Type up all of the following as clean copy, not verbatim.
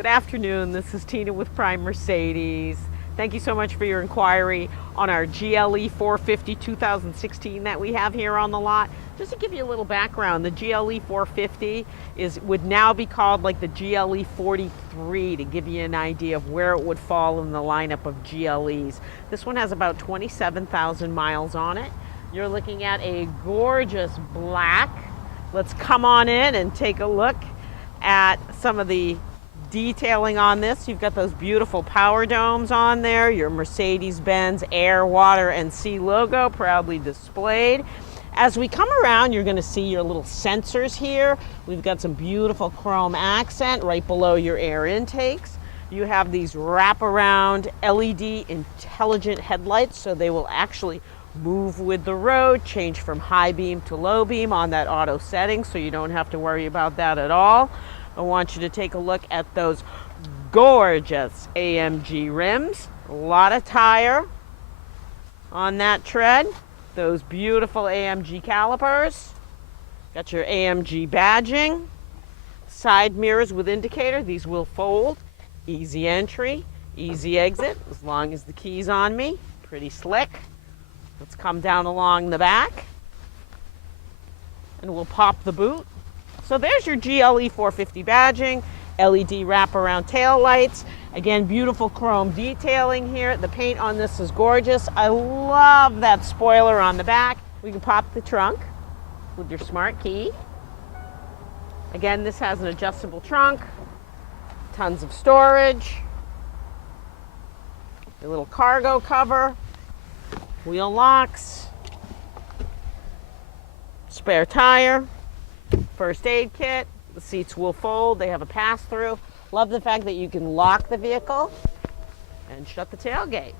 Good afternoon, this is Tina with Prime Mercedes. Thank you so much for your inquiry on our GLE450 2016 that we have here on the lot. Just to give you a little background, the GLE450 would now be called like the GLE43 to give you an idea of where it would fall in the lineup of GLEs. This one has about 27,000 miles on it. You're looking at a gorgeous black. Let's come on in and take a look at some of the detailing on this. You've got those beautiful power domes on there, your Mercedes-Benz air, water, and sea logo proudly displayed. As we come around, you're going to see your little sensors here. We've got some beautiful chrome accent right below your air intakes. You have these wraparound LED intelligent headlights, so they will actually move with the road, change from high beam to low beam on that auto setting, so you don't have to worry about that at all. I want you to take a look at those gorgeous AMG rims. A lot of tire on that tread. Those beautiful AMG calipers. Got your AMG badging. Side mirrors with indicator. These will fold. Easy entry, easy exit, as long as the key's on me. Pretty slick. Let's come down along the back and we'll pop the boot. So there's your GLE450 badging, LED wraparound tail lights. Again, beautiful chrome detailing here. The paint on this is gorgeous. I love that spoiler on the back. We can pop the trunk with your smart key. Again, this has an adjustable trunk, tons of storage, a little cargo cover, wheel locks, spare tire, first aid kit. The seats will fold. They have a pass-through. Love the fact that you can lock the vehicle and shut the tailgate.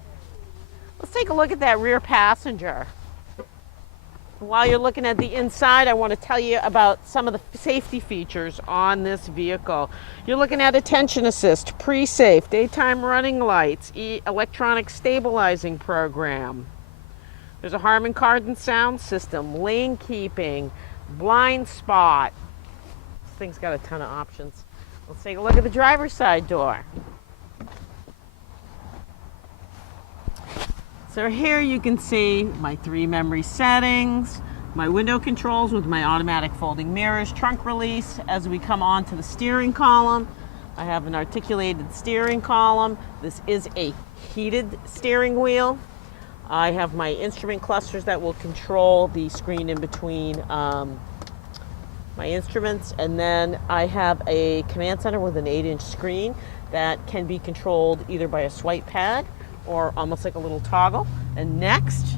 Let's take a look at that rear passenger. While you're looking at the inside, I want to tell you about some of the safety features on this vehicle. You're looking at attention assist, pre-safe, daytime running lights, electronic stabilizing program. There's a Harman kardon sound system, lane keeping, blind spot. This thing's got a ton of options. Let's take a look at the driver's side door. So here you can see my 3 memory settings, my window controls with my automatic folding mirrors, trunk release. As we come on to the steering column, I have an articulated steering column. This is a heated steering wheel. I have my instrument clusters that will control the screen in between my instruments, and then I have a command center with an 8-inch screen that can be controlled either by a swipe pad or almost like a little toggle. And next,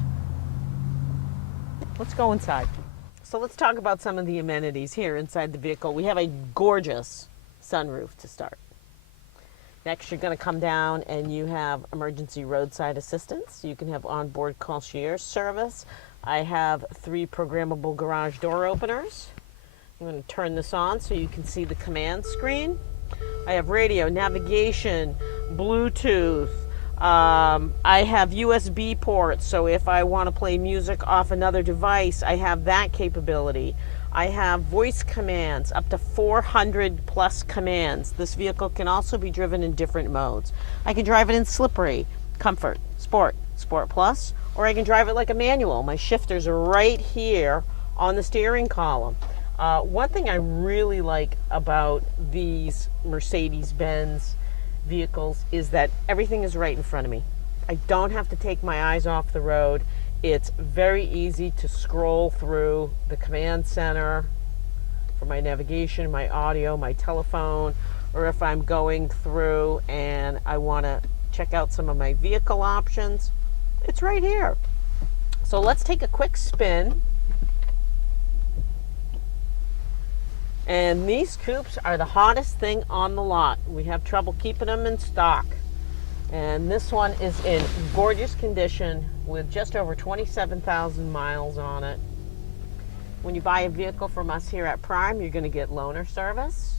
let's go inside. So let's talk about some of the amenities here inside the vehicle. We have a gorgeous sunroof to start. Next, you're going to come down and you have emergency roadside assistance. You can have onboard concierge service. I have 3 programmable garage door openers. I'm going to turn this on so you can see the command screen. I have radio, navigation, Bluetooth. I have USB ports, so if I want to play music off another device, I have that capability. I have voice commands, up to 400 plus commands. This vehicle can also be driven in different modes. I can drive it in slippery, comfort, sport, sport plus, or I can drive it like a manual. My shifters are right here on the steering column. One thing I really like about these Mercedes-Benz vehicles is that everything is right in front of me. I don't have to take my eyes off the road. It's very easy to scroll through the command center for my navigation, my audio, my telephone, or if I'm going through and I want to check out some of my vehicle options, it's right here. So let's take a quick spin. And these coupes are the hottest thing on the lot. We have trouble keeping them in stock. And this one is in gorgeous condition with just over 27,000 miles on it. When you buy a vehicle from us here at Prime, you're going to get loaner service.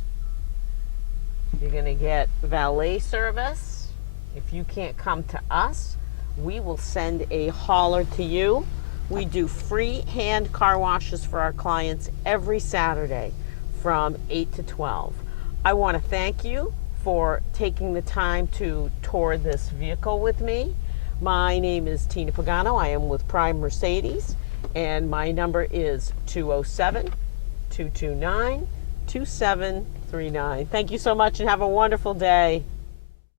You're going to get valet service. If you can't come to us, we will send a hauler to you. We do free hand car washes for our clients every Saturday from 8 to 12. I want to thank you for taking the time to tour this vehicle with me. My name is Tina Pagano. I am with Prime Mercedes, and my number is 207-229-2739. Thank you so much and have a wonderful day.